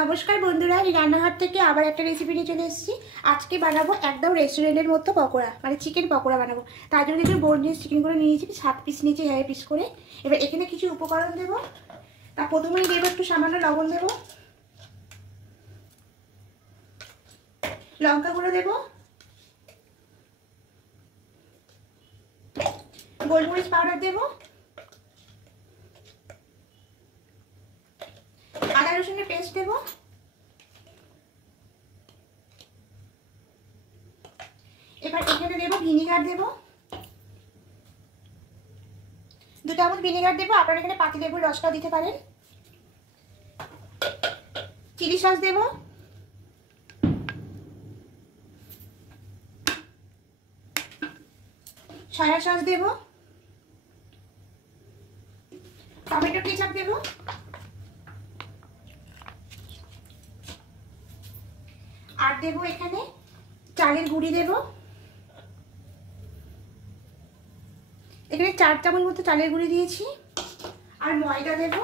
নমস্কার বন্ধুরা, এই রান্নাঘর থেকে আবার একটা রেসিপি নিয়ে চলে এসেছি। আজকে বানাবো একদম রেস্টুরেন্টের মতো পকোড়া, মানে চিকেন পকোড়া বানাবো। তার জন্য একটু বোনলেস চিকেনগুলো নিয়েছি, 7 পিস নিয়েছি, 1 পিস করে। এবার এখানে কিছু উপকরণ দেবো। তা প্রথমেই দেবো একটু সামান্য লবণ দেবো, লঙ্কা গুঁড়ো দেবো, গোলমরিচ পাউডার দেবো, আদা রসুনের পেস্ট দেবো, এবার এখানে দেবো ভিনিগার দেবো, 2 চামচ ভিনিগার দেবো। আপনারা এখানে পাতিলেবুর রসটা দিতে পারেন। চিলি সস দেবো, সয়া সস দেবো, টমেটো কেচাপ দেবো, আর দেবো এখানে চালের গুঁড়ি দেবো। এখানে 4 চামচ মতো চালের গুঁড়ি দিয়েছি। আর ময়দা দেবো,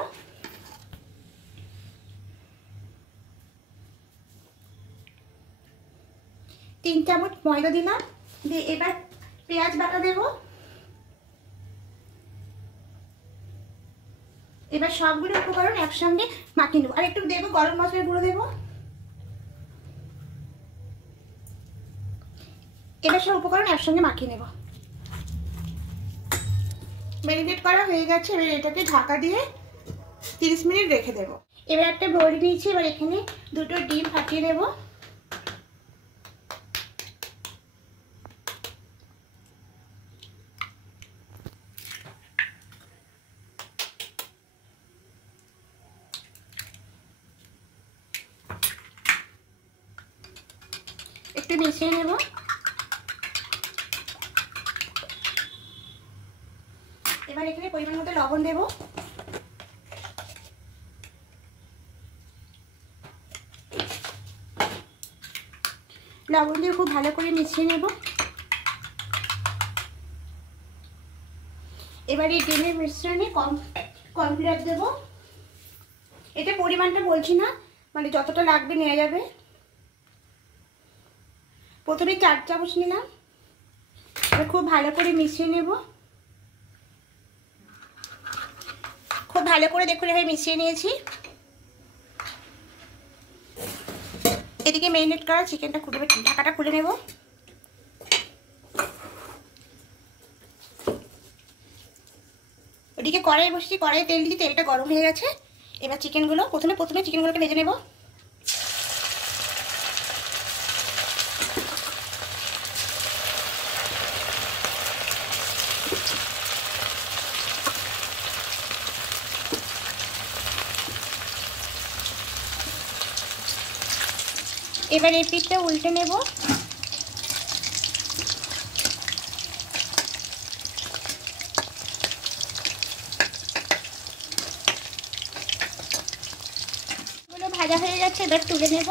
তিন চামচ ময়দা দিলাম। দিয়ে এবার পেঁয়াজ বাটা দেবো। এবার সবগুলো উপকরণ একসঙ্গে মাখিয়ে নেবো। আর একটু দেবো গরম মশলার গুঁড়ো দেবো। এবার সব উপকরণ একসঙ্গে মাখিয়ে নেব। ম্যারিনেট করা হয়ে গেছে। এবার এটাকে ঢাকা দিয়ে 30 মিনিট রেখে দেবো। এবার একটা বোল নিয়েছি, এবার এখানে 2টো ডিম ফাটিয়ে দেবো। একটু মিশিয়ে নেব। এবার এখানে পরিমাণ মতো লবণ দেব। লবণ দিয়ে খুব ভালো করে মিশিয়ে নেব। এবার এই ডিমের মিশ্রণে কর্নফ্লাওয়ার দেব। এটা পরিমাণটা বলছি না, মানে যতটা লাগবে নেওয়া যাবে। প্রথমে 4 চামচ নিলাম। এবার খুব ভালো করে মিশিয়ে নেব। খুব ভালো করে দেখুন এভাবে মিশিয়ে নিয়েছি। এদিকে ম্যারিনেট করা চিকেনটা খুলে ঢাকাটা খুলে নেব। ওদিকে কড়াই বসিয়ে কড়াই তেল দিয়ে তেলটা গরম হয়ে গেছে। এবার চিকেনগুলো প্রথমে চিকেনগুলোকে ভেজে নেব। এবার এই পিঠটা উল্টে নেব। এগুলো ভাজা হয়ে গেছে, এবার তুলে নেব।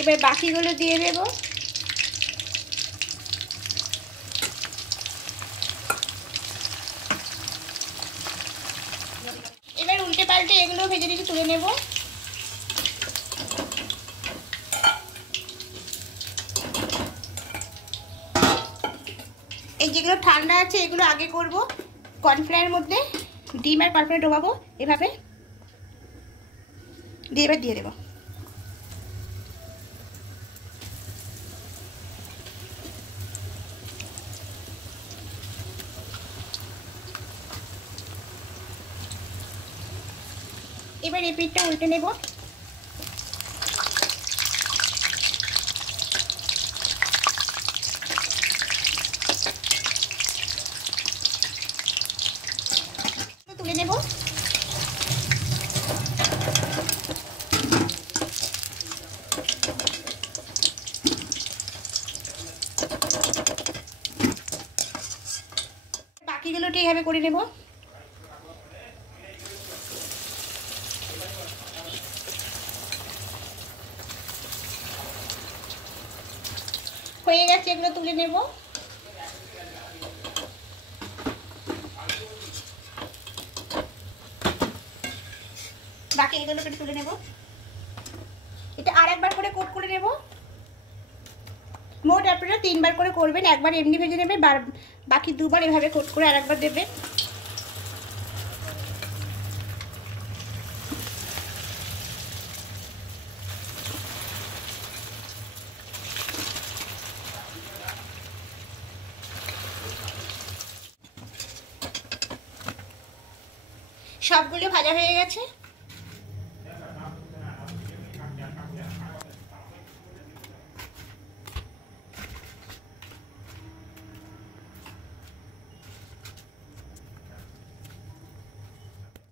এবার বাকিগুলো দিয়ে দেব। এবার উল্টে পাল্টে এগুলো ভেজে ভেজে তুলে নেব। এই যেগুলো ঠান্ডা আছে এগুলো আগে করব। কর্নফ্লাওয়ারের মধ্যে ডিম আর কর্নফ্লাওয়ার ডোবাবো এভাবে দিয়ে, এবার দিয়ে দেবো। এবার এই পিঠটা উল্টে নেব। তুলে নেব। বাকিগুলোটি এইভাবে করে নেব। হয়ে গেছে, এগুলো তুলে নেব। এগুলোকে তুলে নেব। এটা আর একবার করে কোট করে নেব। মোট আপনারা 3 বার করে করবেন, একবার এমনি ভেজে নেবেন, বাকি 2 বার এভাবে কোট করে আর একবার দেবেন। সবগুলো ভাজা হয়ে গেছে।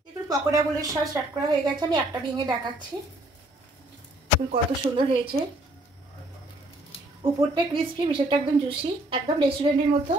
দেখুন পকোড়াগুলোর সব স্টার্ট করা হয়ে গেছে। আমি একটা ভেঙে দেখাচ্ছি, কত সুন্দর হয়েছে। উপরটা ক্রিস্পি, ভিতরটা একদম জুসি, একদম রেস্টুরেন্টের মতো।